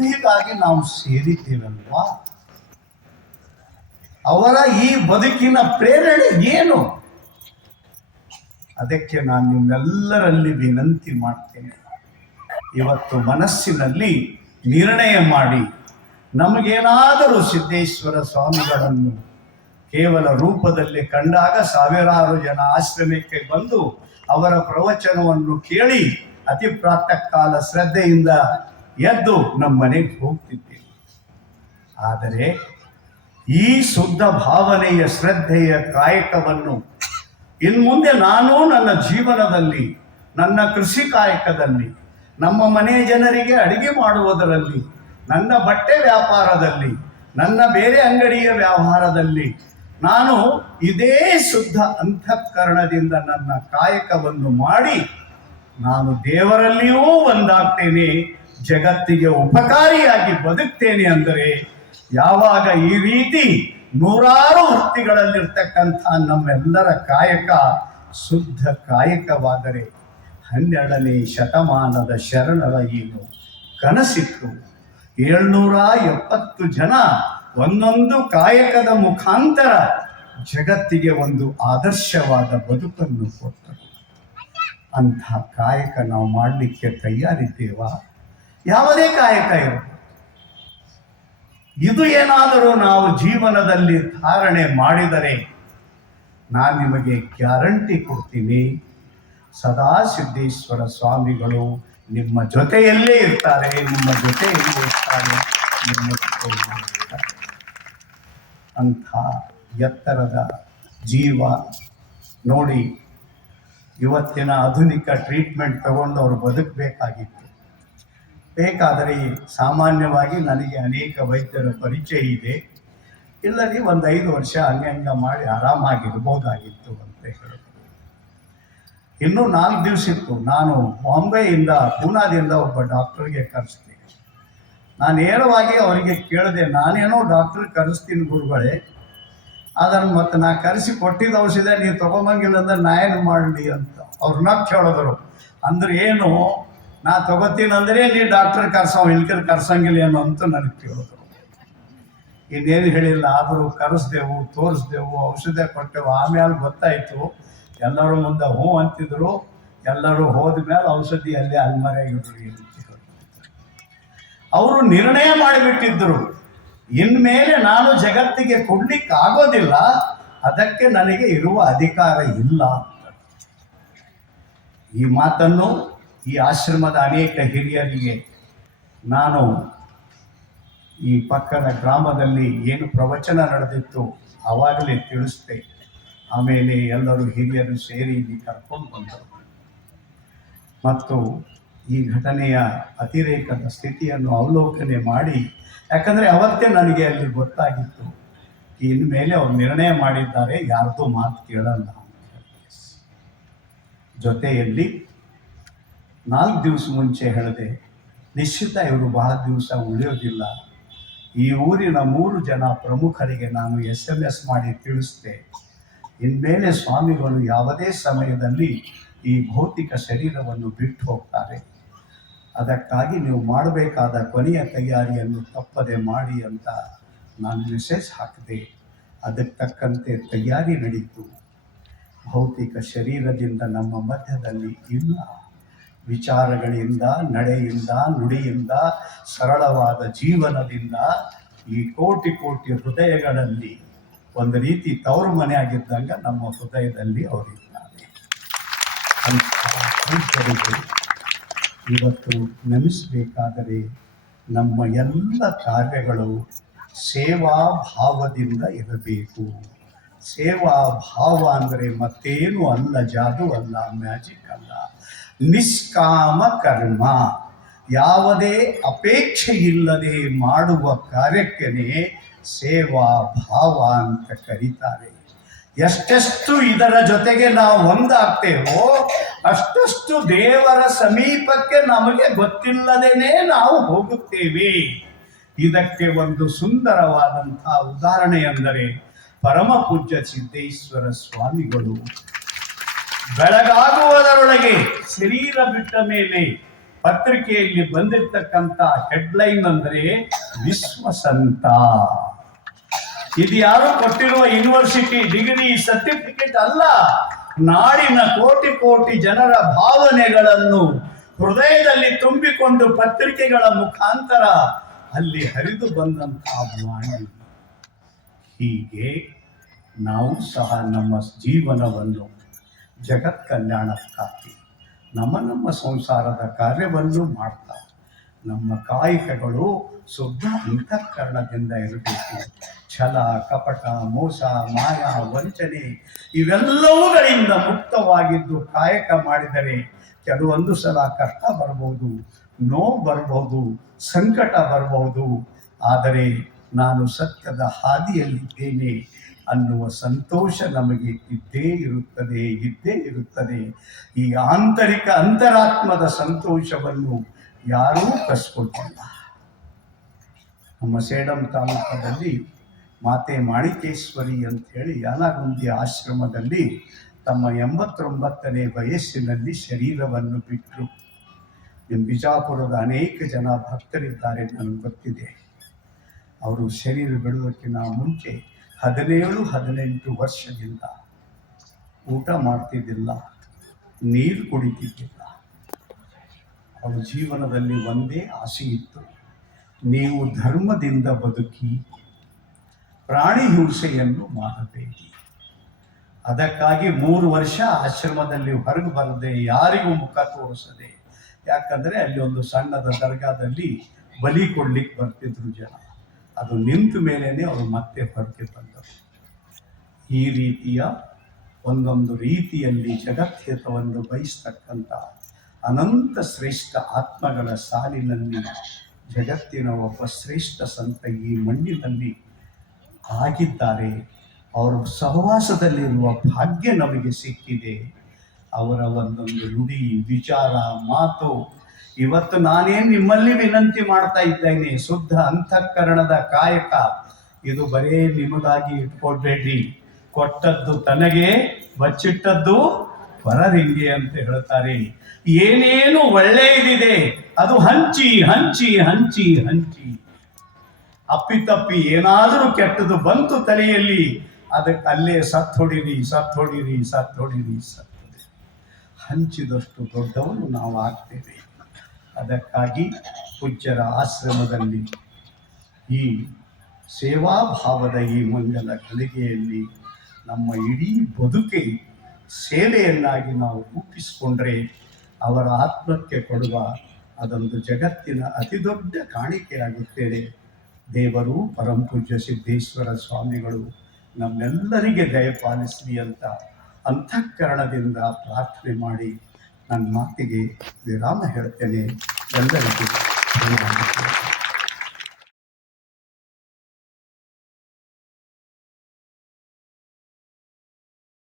ಹೀಗಾಗಿ ನಾವು ಸೇರಿದ್ದೇವಲ್ವಾ? ಅವರ ಈ ಬದುಕಿನ ಪ್ರೇರಣೆ ಏನು? ಅದಕ್ಕೆ ನಾನು ನಿಮ್ಮೆಲ್ಲರಲ್ಲಿ ವಿನಂತಿ ಮಾಡ್ತೇನೆ. ಇವತ್ತು ಮನಸ್ಸಿನಲ್ಲಿ ನಿರ್ಣಯ ಮಾಡಿ ನಮಗೇನಾದರೂ ಸಿದ್ದೇಶ್ವರ ಸ್ವಾಮಿಗಳನ್ನು ಕೇವಲ ರೂಪದಲ್ಲಿ ಕಂಡಾಗ ಸಾವಿರಾರು ಜನ ಆಶ್ರಮಕ್ಕೆ ಬಂದು ಅವರ ಪ್ರವಚನವನ್ನು ಕೇಳಿ ಅತಿ ಪ್ರಾತಃ ಕಾಲ ಶ್ರದ್ಧೆಯಿಂದ ಎದ್ದು ನಮ್ಮ ಮನೆಗೆ ಹೋಗ್ತಿದ್ದೇವೆ ಆದರೆ ಈ ಶುದ್ಧ ಭಾವನೆಯ ಶ್ರದ್ಧೆಯ ಕಾಯಕವನ್ನು ಇನ್ನು ಮುಂದೆ ನಾನು ನನ್ನ ಜೀವನದಲ್ಲಿ, ನನ್ನ ಕೃಷಿ ಕಾಯಕದಲ್ಲಿ, ನಮ್ಮ ಮನೆ ಜನರಿಗೆ ಅಡಿಗೆ ಮಾಡುವುದರಲ್ಲಿ, ನನ್ನ ಬಟ್ಟೆ ವ್ಯಾಪಾರದಲ್ಲಿ, ನನ್ನ ಬೇರೆ ಅಂಗಡಿಯ ವ್ಯವಹಾರದಲ್ಲಿ ನಾನು ಇದೇ ಶುದ್ಧ ಅಂತಃಕರಣದಿಂದ ನನ್ನ ಕಾಯಕವನ್ನು ಮಾಡಿ ನಾನು ದೇವರಲ್ಲಿಯೂ ಒಂದಾಗ್ತೇನೆ ಜಗತ್ತಿಗೆ ಉಪಕಾರಿಯಾಗಿ ಬದುಕ್ತೇನೆ ಅಂದರೆ ಯಾವಾಗ ಈ ರೀತಿ ನೂರಾರು ವೃತ್ತಿಗಳಲ್ಲಿರ್ತಕ್ಕಂಥ ನಮ್ಮೆಲ್ಲರ ಕಾಯಕ, ಶುದ್ಧ ಕಾಯಕವಾದರೆ ಹನ್ನೆರಡನೇ ಶತಮಾನದ ಶರಣರ ಏನು ಕನಸಿತ್ತು. ಏಳ್ನೂರ ಎಪ್ಪತ್ತು ಜನ ಒಂದೊಂದು ಕಾಯಕದ ಮುಖಾಂತರ ಜಗತ್ತಿಗೆ ಒಂದು ಆದರ್ಶವಾದ ಬದುಕನ್ನು ಕೊಟ್ಟರು. ಅಂಥ ಕಾಯಕ ನಾವು ಮಾಡಲಿಕ್ಕೆ ತಯಾರಿದ್ದೇವಾ? ಯಾವುದೇ ಕಾಯಕ ಇಲ್ಲ ಇದು ಏನಾದರೂ ನಾವು ಜೀವನದಲ್ಲಿ ಧಾರಣೆ ಮಾಡಿದರೆ ನಾನು ನಿಮಗೆ ಗ್ಯಾರಂಟಿ ಕೊಡ್ತೀನಿ. ಸದಾ ಸಿದ್ದೇಶ್ವರ ಸ್ವಾಮಿಗಳು ನಿಮ್ಮ ಜೊತೆಯಲ್ಲೇ ಇರ್ತಾರೆ, ನಿಮ್ಮ ಜೊತೆಯಲ್ಲೇ ಇರ್ತಾರೆ, ನಿಮ್ಮ ಅಂಥ ಎತ್ತರದ ಜೀವ ನೋಡಿ ಇವತ್ತಿನ ಆಧುನಿಕ ಟ್ರೀಟ್ಮೆಂಟ್ ತಗೊಂಡು ಅವರು ಬದುಕಬೇಕಾಗಿತ್ತು. ಬೇಕಾದರೆ ಸಾಮಾನ್ಯವಾಗಿ ನನಗೆ ಅನೇಕ ವೈದ್ಯರ ಪರಿಚಯ ಇದೆ. ಇಲ್ಲದೆ ಒಂದು ಐದು ವರ್ಷ ಅಂಗಂಗ ಮಾಡಿ ಆರಾಮಾಗಿರ್ಬೋದಾಗಿತ್ತು ಅಂತ ಹೇಳಿದ್ರು ಇನ್ನೂ ನಾಲ್ಕು ದಿವಸ ಇತ್ತು. ನಾನು ಬಾಂಬೆಯಿಂದ, ಪೂನಾದಿಂದ ಒಬ್ಬ ಡಾಕ್ಟರ್ಗೆ ಕರೆಸ್ತೀನಿ. ನಾನು ನೇರವಾಗಿ ಅವರಿಗೆ ಕೇಳಿದೆ, ನಾನೇನೋ ಡಾಕ್ಟರ್ ಕರೆಸ್ತೀನಿ ಗುರುಗಳೇ ಅದನ್ನು ಮತ್ತೆ ನಾ ಕರೆಸಿ ಕೊಟ್ಟಿದ್ದ ಔಷಧ ನೀವು ತೊಗೊಂಬಂಗಿಲ್ಲ ಅಂದ್ರೆ ನಾ ಏನು ಮಾಡಲಿ ಅಂತ. ಅವ್ರನ್ನ ಕೇಳಿದ್ರು ಅಂದ್ರೆ ಏನು ನಾ ತಗೋತೀನಿ ಅಂದ್ರೆ ನೀ ಡಾಕ್ಟರ್ ಕರ್ಸವ್ ಇಲ್ಕರ್ ಕರ್ಸಂಗಿಲ್ಲ ಏನು ಅಂತ ನನಗೆ ಕೇಳಿದ್ರು ಇನ್ನೇನು ಹೇಳಿಲ್ಲ, ಆದರೂ ಕರೆಸ್ದೆವು, ತೋರಿಸ್ದೆವು, ಔಷಧ ಕೊಟ್ಟೆವು ಆಮೇಲೆ ಗೊತ್ತಾಯಿತು. ಎಲ್ಲರೂ ಮುಂದೆ ಹ್ಞೂ ಅಂತಿದ್ರು, ಎಲ್ಲರೂ ಹೋದ ಮೇಲೆ ಔಷಧಿ ಅಲ್ಲೇ ಅಲ್ಮರೆಯಾಗಿದ್ರು ಅವರು ನಿರ್ಣಯ ಮಾಡಿಬಿಟ್ಟಿದ್ದರು ಇನ್ಮೇಲೆ ನಾನು ಜಗತ್ತಿಗೆ ಕೊಡ್ಲಿಕ್ಕೆ ಆಗೋದಿಲ್ಲ ಅದಕ್ಕೆ ನನಗೆ ಇರುವ ಅಧಿಕಾರ ಇಲ್ಲ ಅಂತ. ಈ ಮಾತನ್ನು ಈ ಆಶ್ರಮದ ಅನೇಕ ಹಿರಿಯರಿಗೆ ನಾನು ಈ ಪಕ್ಕದ ಗ್ರಾಮದಲ್ಲಿ ಏನು ಪ್ರವಚನ ನಡೆದಿತ್ತು ಆವಾಗಲೇ ತಿಳಿಸ್ದೆ ಆಮೇಲೆ ಎಲ್ಲರೂ ಹಿರಿಯರು ಸೇರಿ ಇಲ್ಲಿ ಕರ್ಕೊಂಡು ಬಂದರು ಮತ್ತು ಈ ಘಟನೆಯ ಅತಿರೇಕದ ಸ್ಥಿತಿಯನ್ನು ಅವಲೋಕನೆ ಮಾಡಿ, ಯಾಕಂದರೆ ಅವತ್ತೇ ನನಗೆ ಅಲ್ಲಿ ಗೊತ್ತಾಗಿತ್ತು ಇನ್ಮೇಲೆ ಅವ್ರು ನಿರ್ಣಯ ಮಾಡಿದ್ದಾರೆ, ಯಾರದೂ ಮಾತು ಕೇಳಲ್ಲ. ಜೊತೆಯಲ್ಲಿ ನಾಲ್ಕು ದಿವಸ ಮುಂಚೆ ಹೇಳಿದೆ, ನಿಶ್ಚಿತ ಇವರು ಬಹಳ ದಿವಸ ಉಳಿಯೋದಿಲ್ಲ. ಈ ಊರಿನ ಮೂರು ಜನ ಪ್ರಮುಖರಿಗೆ ನಾನು ಎಸ್ ಎಂ ಎಸ್ ಮಾಡಿ ತಿಳಿಸಿದೆ. ಇನ್ಮೇಲೆ ಸ್ವಾಮಿಗಳು ಯಾವುದೇ ಸಮಯದಲ್ಲಿ ಈ ಭೌತಿಕ ಶರೀರವನ್ನು ಬಿಟ್ಟು ಹೋಗ್ತಾರೆ. ಅದಕ್ಕಾಗಿ ನೀವು ಮಾಡಬೇಕಾದ ಕೊನೆಯ ತಯಾರಿಯನ್ನು ತಪ್ಪದೆ ಮಾಡಿ ಅಂತ ನಾನು ಮೆಸೇಜ್ ಹಾಕಿದೆ. ಅದಕ್ಕೆ ತಕ್ಕಂತೆ ತಯಾರಿ ನಡೀತು. ಭೌತಿಕ ಶರೀರದಿಂದ ನಮ್ಮ ಮಧ್ಯದಲ್ಲಿ ಇಲ್ಲ. ವಿಚಾರಗಳಿಂದ, ನಡೆಯಿಂದ, ನುಡಿಯಿಂದ, ಸರಳವಾದ ಜೀವನದಿಂದ ಈ ಕೋಟಿ ಕೋಟಿ ಹೃದಯಗಳಲ್ಲಿ ಒಂದು ರೀತಿ ತವರು ಮನೆ ಆಗಿದ್ದಂಗೆ ನಮ್ಮ ಹೃದಯದಲ್ಲಿ ಅವರಿದ್ದಾರೆ. ಇವತ್ತು ನೆನೆಸಬೇಕಾದರೆ ನಮ್ಮ ಎಲ್ಲ ಕಾರ್ಯಗಳು ಸೇವಾ ಭಾವದಿಂದ ಇರಬೇಕು. ಸೇವಾ ಭಾವ ಅಂದರೆ ಮತ್ತೇನು ಅಲ್ಲ, ಜಾದು ಅಲ್ಲ, ಮ್ಯಾಜಿಕ್ ಅಲ್ಲ. ನಿಷ್ಕಾಮ ಕರ್ಮ. ಯಾವುದೇ ಅಪೇಕ್ಷೆ ಇಲ್ಲದೆ ಮಾಡುವ ಕಾರ್ಯಕ್ಕೆ ಸೇವಾ ಭಾವ ಅಂತ ಕರೀತಾರೆ. ಎಷ್ಟೆಷ್ಟು ಇದರ ಜೊತೆಗೆ ನಾವು ಒಂದಾಗ್ತೇವೋ, ಅಷ್ಟಷ್ಟು ದೇವರ ಸಮೀಪಕ್ಕೆ ನಮಗೆ ಗೊತ್ತಿಲ್ಲದೇನೆ ನಾವು ಹೋಗುತ್ತೇವೆ. ಇದಕ್ಕೆ ಒಂದು ಸುಂದರವಾದಂತಹ ಉದಾಹರಣೆ ಅಂದರೆ ಪರಮ ಪೂಜ್ಯ ಸಿದ್ದೇಶ್ವರ ಸ್ವಾಮಿಗಳು. ಬೆಳಗಾಗುವುದರೊಳಗೆ ಶರೀರ ಬಿಟ್ಟ ಮೇಲೆ ಪತ್ರಿಕೆಯಲ್ಲಿ ಬಂದಿರತಕ್ಕಂತ ಹೆಡ್ಲೈನ್ ಅಂದ್ರೆ ವಿಶ್ವಸಂತ. ಇದು ಯಾರು ಕೊಟ್ಟಿರುವ ಯೂನಿವರ್ಸಿಟಿ ಡಿಗ್ರಿ ಸರ್ಟಿಫಿಕೇಟ್ ಅಲ್ಲ, ನಾಡಿನ ಕೋಟಿ ಕೋಟಿ ಜನರ ಭಾವನೆಗಳನ್ನು ಹೃದಯದಲ್ಲಿ ತುಂಬಿಕೊಂಡು ಪತ್ರಿಕೆಗಳ ಮುಖಾಂತರ ಅಲ್ಲಿ ಹರಿದು ಬಂದಂತಹ ವಾಣಿ. ಹೀಗೆ ನಾವು ಸಹ ನಮ್ಮ ಜೀವನವನ್ನು ಜಗತ್ ಕಲ್ಯಾಣಕ್ಕಾಗಿ ನಮ್ಮ ನಮ್ಮ ಸಂಸಾರದ ಕಾರ್ಯವನ್ನು ಮಾಡ್ತಾ, ನಮ್ಮ ಕಾಯಕಗಳು ಶುದ್ಧ ಅಂತಃಕರಣದಿಂದ ಇರಬೇಕು. ಛಲ, ಕಪಟ, ಮೋಸ, ಮಾಯ, ವಂಚನೆ ಇವೆಲ್ಲವುಗಳಿಂದ ಮುಕ್ತವಾಗಿದ್ದು ಕಾಯಕ ಮಾಡಿದರೆ ಕೆಲವೊಂದು ಸಲ ಕಷ್ಟ ಬರಬಹುದು, ನೋವು ಬರಬಹುದು, ಸಂಕಟ ಬರಬಹುದು. ಆದರೆ ನಾನು ಸತ್ಯದ ಹಾದಿಯಲ್ಲಿದ್ದೇನೆ. ಅನ್ನುವ ಸಂತೋಷ ನಮಗೆ ಇದ್ದೇ ಇರುತ್ತದೆ ಇದ್ದೇ ಇರುತ್ತದೆ. ಈ ಆಂತರಿಕ ಅಂತರಾತ್ಮದ ಸಂತೋಷವನ್ನು ಯಾರೂ ಕಸ್ಕೊಳ್ತಿಲ್ಲ ನಮ್ಮ ಸೇಡಂ ತಾಲೂಕದಲ್ಲಿ ಮಾತೆ ಮಾಣಿಕೇಶ್ವರಿ ಹೇಳಿ ಯಾನಗುಂದಿ ಆಶ್ರಮದಲ್ಲಿ ತಮ್ಮ ಎಂಬತ್ತೊಂಬತ್ತನೇ ವಯಸ್ಸಿನಲ್ಲಿ ಶರೀರವನ್ನು ಬಿಟ್ಟರು ಬಿಜಾಪುರದ ಅನೇಕ ಜನ ಭಕ್ತರಿದ್ದಾರೆ, ನನಗೆ ಗೊತ್ತಿದೆ. ಅವರು ಶರೀರ ಬಿಡುವುದಕ್ಕಿಂತ ಮುಂಚೆ ಹದಿನೇಳು, ಹದಿನೆಂಟು ವರ್ಷದಿಂದ ಊಟ ಮಾಡ್ತಿದ್ದಿಲ್ಲ, ನೀರು ಕುಡಿತಿದ್ದಿಲ್ಲ. ಅವರ ಜೀವನದಲ್ಲಿ ಒಂದೇ ಆಸೆ ಇತ್ತು. ನೀವು ಧರ್ಮದಿಂದ ಬದುಕಿ ಪ್ರಾಣಿ ಹಿಂಸೆಯನ್ನು ಮಾಡಬೇಕು ಅದಕ್ಕಾಗಿ ಮೂರು ವರ್ಷ ಆಶ್ರಮದಲ್ಲಿ ಹೊರಗೆ ಬರದೆ ಯಾರಿಗೂ ಮುಖ ತೋರಿಸದೆ, ಯಾಕಂದರೆ ಅಲ್ಲಿ ಒಂದು ಸಣ್ಣದ ದರ್ಗಾದಲ್ಲಿ ಬಲಿ ಕೊಡ್ಲಿಕ್ಕೆ ಬರ್ತಿದ್ರು ಜನ. ಅದು ನಿಂತ ಮೇಲೇನೆ ಅವರು ಮತ್ತೆ ಹೊರಗೆ ಬಂದರು. ಈ ರೀತಿಯ ಒಂದೊಂದು ರೀತಿಯಲ್ಲಿ ಜಗತ್ಹಿತವನ್ನು ಬಯಸ್ತಕ್ಕಂಥ ಅನಂತ ಶ್ರೇಷ್ಠ ಆತ್ಮಗಳ ಸಾಲಿನಲ್ಲಿ ಜಗತ್ತಿನ ಒಬ್ಬ ಶ್ರೇಷ್ಠ ಸಂತ ಈ ಮಣ್ಣಿನಲ್ಲಿ ಆಗಿದ್ದಾರೆ. ಅವರ ಸಹವಾಸದಲ್ಲಿರುವ ಭಾಗ್ಯ ನಮಗೆ ಸಿಕ್ಕಿದೆ. ಅವರ ಒಂದೊಂದು ನುಡಿ, ವಿಚಾರ, ಮಾತು ಇವತ್ತು ನಾನೇನು ನಿಮ್ಮಲ್ಲಿ ವಿನಂತಿ ಮಾಡ್ತಾ ಇದ್ದೇನೆ. ಶುದ್ಧ ಅಂತಃಕರಣದ ಕಾಯಕ. ಇದು ಬರೇ ನಿಮಗಾಗಿ ಇಟ್ಕೊಳ್ಬೇಡ್ರಿ. ಕೊಟ್ಟದ್ದು ತನಗೆ, ಬಚ್ಚಿಟ್ಟದ್ದು ಹೊರರಿಂಗೆ ಅಂತ ಹೇಳ್ತಾರೆ. ಏನೇನು ಒಳ್ಳೆಯದಿದೆ, ಅದು ಹಂಚಿ ಹಂಚಿ ಹಂಚಿ ಹಂಚಿ. ಅಪ್ಪಿತಪ್ಪಿ ಏನಾದರೂ ಕೆಟ್ಟದು ಬಂತು ತಲೆಯಲ್ಲಿ, ಅದಕ್ಕೆ ಅಲ್ಲೇ ಸತ್ ಹೊಡಿರಿ ಸತ್ ಹೊಡಿರಿ ಸತ್ ಹೊಡಿರಿ ಸತ್ ಹಂಚಿದಷ್ಟು ದೊಡ್ಡವನು ನಾವು ಆಗ್ತೇವೆ. ಅದಕ್ಕಾಗಿ ಪೂಜ್ಯರ ಆಶ್ರಮದಲ್ಲಿ ಈ ಸೇವಾಭಾವದ ಈ ಮಂಗಲ ಕಲಿಕೆಯಲ್ಲಿ ನಮ್ಮ ಇಡೀ ಬದುಕೆ ಸೇವೆಯನ್ನಾಗಿ ನಾವು ರೂಪಿಸಿಕೊಂಡ್ರೆ ಅವರ ಆತ್ಮಕ್ಕೆ ಕೊಡುವ ಅದೊಂದು ಜಗತ್ತಿನ ಅತಿ ದೊಡ್ಡ ಕಾಣಿಕೆಯಾಗುತ್ತೇನೆ. ದೇವರು, ಪರಂ ಪೂಜ್ಯ ಸಿದ್ದೇಶ್ವರ ಸ್ವಾಮಿಗಳು, ನಮ್ಮೆಲ್ಲರಿಗೆ ದಯಪಾಲಿಸಲಿ ಅಂತ ಅಂತಃಕರಣದಿಂದ ಪ್ರಾರ್ಥನೆ ಮಾಡಿ ನನ್ನ ಮಾತಿಗೆ ವಿರಾಮ ಹೇಳ್ತೇನೆ ಎಲ್ಲರಿಗೂ ಧನ್ಯವಾದಗಳು.